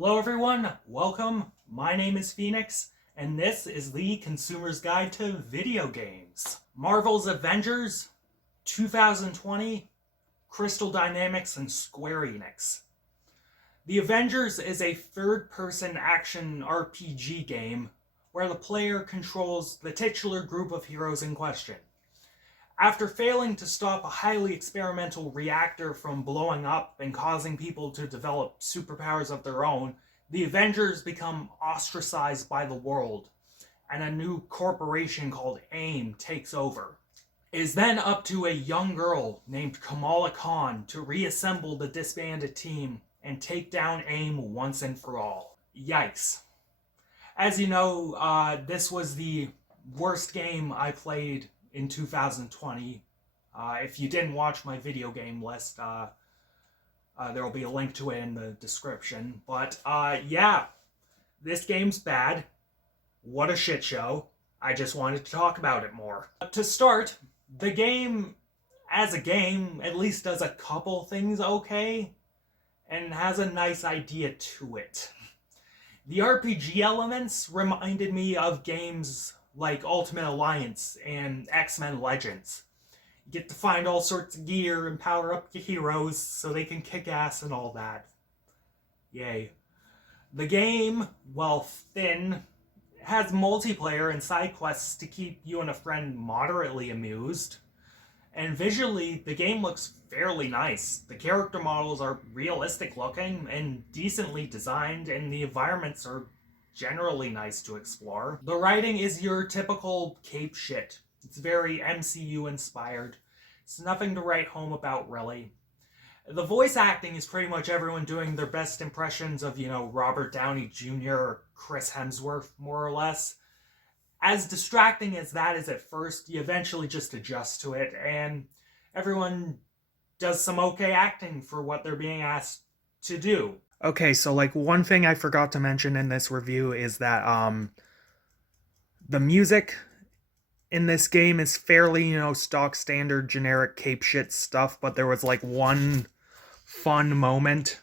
Hello everyone, welcome. My name is Phoenix, and this is the Consumer's Guide to Video Games. Marvel's Avengers, 2020, Crystal Dynamics, and Square Enix. The Avengers is a third-person action RPG game where the player controls the titular group of heroes in question. After failing to stop a highly experimental reactor from blowing up and causing people to develop superpowers of their own, the Avengers become ostracized by the world, and a new corporation called AIM takes over. It is then up to a young girl named Kamala Khan to reassemble the disbanded team and take down AIM once and for all. Yikes. As you know, this was the worst game I played in 2020. If you didn't watch my video game list, there will be a link to it in the description. But yeah, this game's bad. What a shit show. I just wanted to talk about it more. To start, the game, as a game, at least does a couple things okay, and has a nice idea to it. The RPG elements reminded me of games like Ultimate Alliance and X-Men Legends. You get to find all sorts of gear and power up your heroes so they can kick ass and all that. Yay. The game, while thin, has multiplayer and side quests to keep you and a friend moderately amused. And visually, the game looks fairly nice. The character models are realistic looking and decently designed, and the environments are generally nice to explore. The writing is your typical cape shit. It's very MCU inspired. It's nothing to write home about, really. The voice acting is pretty much everyone doing their best impressions of, Robert Downey Jr. or Chris Hemsworth, more or less. As distracting as that is at first, you eventually just adjust to it, and everyone does some okay acting for what they're being asked to do. Okay, so one thing I forgot to mention in this review is that the music in this game is fairly, stock standard generic cape shit stuff, but there was one fun moment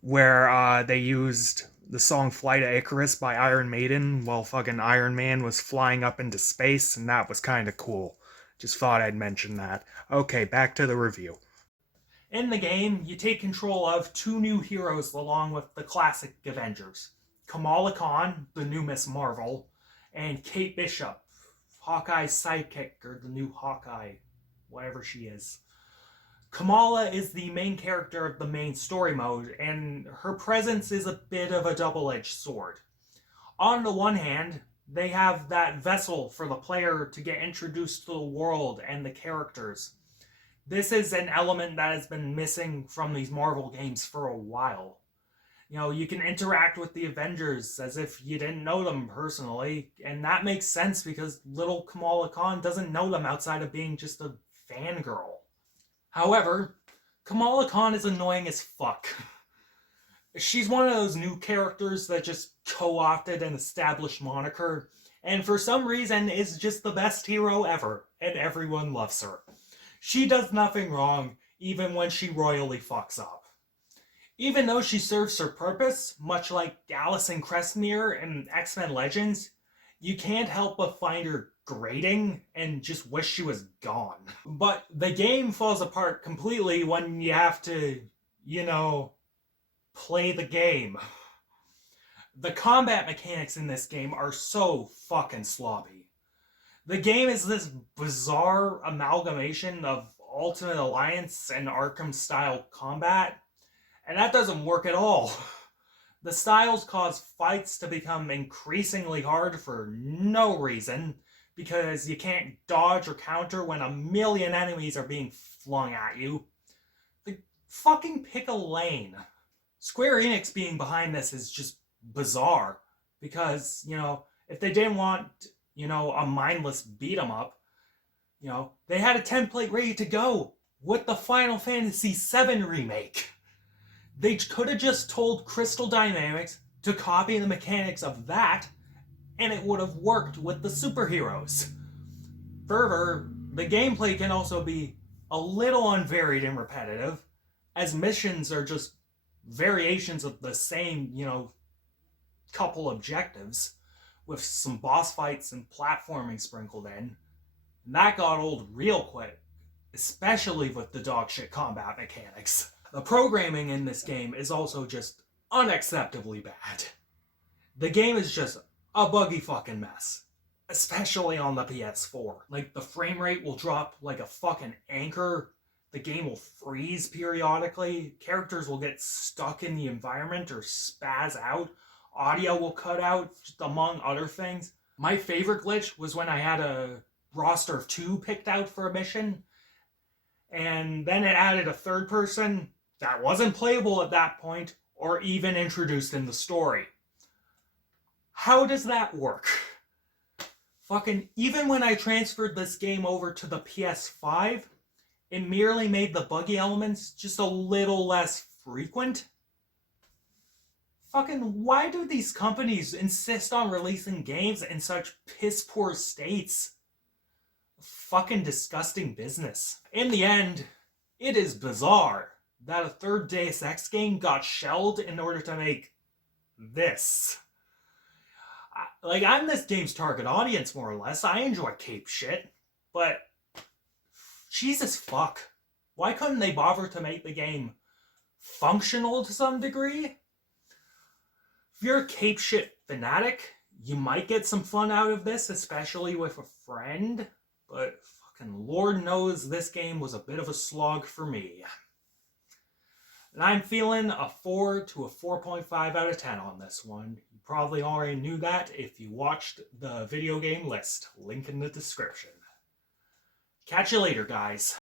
where they used the song Flight of Icarus by Iron Maiden while fucking Iron Man was flying up into space, and that was kind of cool. Just thought I'd mention that. Okay, back to the review. In the game, you take control of two new heroes along with the classic Avengers. Kamala Khan, the new Miss Marvel, and Kate Bishop, Hawkeye's sidekick, or the new Hawkeye, whatever she is. Kamala is the main character of the main story mode, and her presence is a bit of a double-edged sword. On the one hand, they have that vessel for the player to get introduced to the world and the characters. This is an element that has been missing from these Marvel games for a while. You can interact with the Avengers as if you didn't know them personally, and that makes sense because little Kamala Khan doesn't know them outside of being just a fangirl. However, Kamala Khan is annoying as fuck. She's one of those new characters that just co-opted an established moniker, and for some reason is just the best hero ever, and everyone loves her. She does nothing wrong, even when she royally fucks up. Even though she serves her purpose, much like Allison Cressmere in X-Men Legends, you can't help but find her grating and just wish she was gone. But the game falls apart completely when you have to, play the game. The combat mechanics in this game are so fucking sloppy. The game is this bizarre amalgamation of Ultimate Alliance and Arkham-style combat, and that doesn't work at all. The styles cause fights to become increasingly hard for no reason, because you can't dodge or counter when a million enemies are being flung at you. Fucking pick a lane. Square Enix being behind this is just bizarre, because, if they didn't want a mindless beat-em-up, they had a template ready to go with the Final Fantasy VII remake. They could have just told Crystal Dynamics to copy the mechanics of that, and it would have worked with the superheroes. Further, the gameplay can also be a little unvaried and repetitive, as missions are just variations of the same, couple objectives with some boss fights and platforming sprinkled in. And that got old real quick, especially with the dogshit combat mechanics. The programming in this game is also just unacceptably bad. The game is just a buggy fucking mess, especially on the PS4. Like, the frame rate will drop like a fucking anchor. The game will freeze periodically. Characters will get stuck in the environment or spaz out. Audio will cut out, just among other things. My favorite glitch was when I had a roster of 2 picked out for a mission, and then it added a third person that wasn't playable at that point or even introduced in the story. How does that work? Fucking, even when I transferred this game over to the PS5, it merely made the buggy elements just a little less frequent. Fucking, why do these companies insist on releasing games in such piss poor states? Fucking disgusting business. In the end, it is bizarre that a third Deus Ex game got shelled in order to make this. Like, I'm this game's target audience, more or less. I enjoy cape shit, but Jesus fuck. Why couldn't they bother to make the game functional to some degree? If you're a cape shit fanatic, you might get some fun out of this, especially with a friend, but fucking Lord knows this game was a bit of a slog for me. And I'm feeling a 4 to a 4.5 out of 10 on this one. You probably already knew that if you watched the video game list. Link in the description. Catch you later, guys.